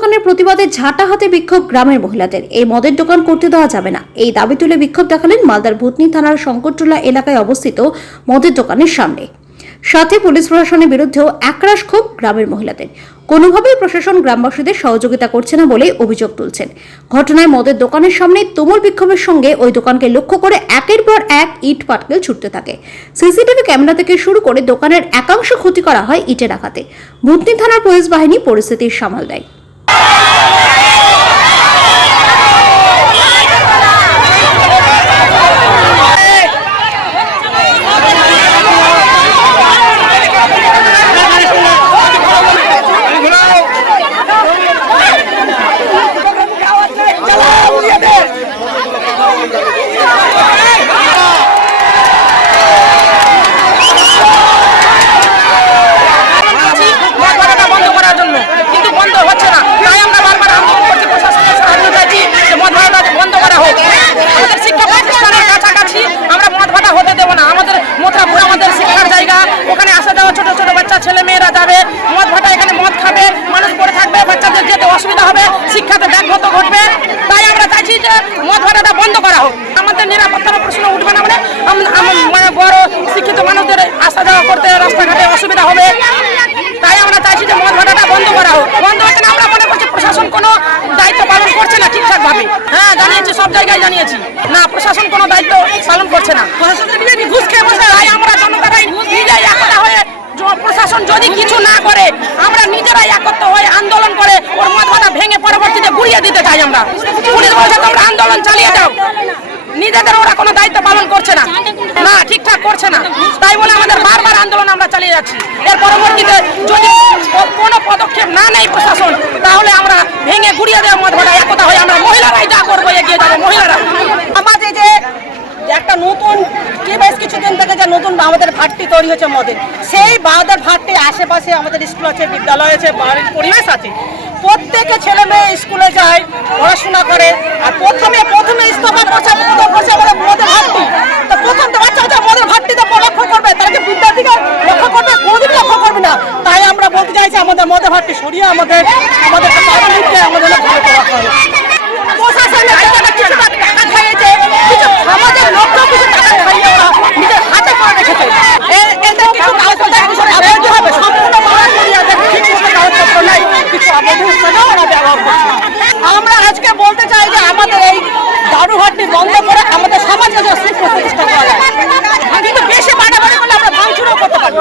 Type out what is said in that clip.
দোকানের প্রতিবাদে ঝাঁটা হাতে বিক্ষোভ গ্রামের মহিলাদের। এই মদের দোকান করতে দেওয়া যাবে না, এই দাবি তুলে বিক্ষোভ দেখালেন মালদার ভূতনি থানার শঙ্করটোলা এলাকায় অবস্থিত মদের দোকানের সামনে। সাথে পুলিশ প্রশাসনের বিরুদ্ধেও একরাশ ক্ষোভ গ্রামের মহিলাদের। কোনোভাবেই প্রশাসন গ্রামবাসীদের সহযোগিতা করছে না বলে অভিযোগ তুলছেন। ঘটনায় মদের দোকানের সামনে তুমুল বিক্ষোভের সঙ্গে ওই দোকানকে লক্ষ্য করে একের পর এক ইট পাটকেল ছুটতে থাকে। সিসিটিভি ক্যামেরা থেকে শুরু করে দোকানের একাংশ ক্ষতি করা হয় ইটের আঘাতে। ভূতনি থানার পুলিশ বাহিনী পরিস্থিতি সামাল দেয়। ছেলে মেয়েরা যাবে মদ ভাটা, এখানে মদ খাবে, মানুষ পড়ে থাকবে, বাচ্চাদের যেতে অসুবিধা হবে, শিক্ষাতে ব্যাঘাত ঘটবে। তাই আমরা চাইছি যে মদ ভাটাটা বন্ধ করা হোক। আমাদের নিরাপত্তার প্রশ্ন উঠবে না, মানে বড় শিক্ষিত মানুষদের আসা যাওয়া করতে রাস্তাঘাটে অসুবিধা হবে। তাই আমরা চাইছি যে মদ ভাটাটা বন্ধ করা হোক। বন্ধ হচ্ছে না, আমরা মনে করছি প্রশাসন কোনো দায়িত্ব পালন করছে না ঠিকঠাক ভাবে। হ্যাঁ, জানিয়েছি, সব জায়গায় জানিয়েছি, না প্রশাসন কোনো দায়িত্ব পালন করছে না। ঘুষ খেয়ে বসে, তাই আমরা জনতারাই নিজেই একতা হয়ে, প্রশাসন যদি কিছু না করে আমরা নিজেরাই একত্র হয়ে আন্দোলন করে ওর মদ ভাটা ভেঙে পরবর্তীতে গুড়িয়ে দিতে চাই। আমরা পুলিশ বলছে তোমরা আন্দোলন চালিয়ে যাও, নিজেদের ওরা কোনো দায়িত্ব পালন করছে না, না ঠিকঠাক করছে না। তাই বলে আমাদের বারবার আন্দোলন আমরা চালিয়ে যাচ্ছি। এর পরবর্তীতে যদি কোনো পদক্ষেপ না নেয় প্রশাসন, তাহলে আমরা ভেঙে গুড়িয়ে দেওয়া মদ ভাটা একতা হয়ে আমরা মহিলারাই যা করবো, এগিয়ে যাবো মহিলারা। আমাদের যে একটা নতুন বেশ কিছুদিন থেকে যে নতুন আমাদের ভাট্টি তৈরি হয়েছে মদের, সেই বাঁধের ভাট্টি আশেপাশে আমাদের স্কুল আছে, বিদ্যালয় আছে, বাড়ির পরিবেশ আছে, প্রত্যেকে ছেলে মেয়ে স্কুলে যায়, পড়াশোনা করে। আর প্রথমে ইস্তফা করছে আমাদের মদের ভাট্টি। তো প্রথম বাচ্চা মদের ভাট্টিতে লক্ষ্য করবে, তারা কি বিদ্যার্থীকে লক্ষ্য করবে? কোনোদিন লক্ষ্য করবে না। তাই আমরা বলতে চাইছি আমাদের মদের ভাট্টি সরিয়ে আমাদের ভালো করা হয়। প্রশাসনের কিছু টাকা খাইয়েছে, কিছু সমাজের লোককেও কিছু টাকা খাইয়ে ওরা নিজের হাতে করে রেখেছে। এদের কিছু কাগজপত্র অবৈধ হবে, সম্পূর্ণ ব্যবহার করি, এদের ঠিক মতো কাগজপত্র নাই, কিছু অবৈধ হিসেবেও ওরা ব্যবহার করছে। আমরা আজকে বলতে চাই যে আমাদের এই দারু ভাট্টি বন্ধ করে আমাদের সমাজে যে প্রতিষ্ঠা করা যায়, কিন্তু বেশি বাড়াবাড়ি করলে আমরা ভাঙচুরও করতে পারবো।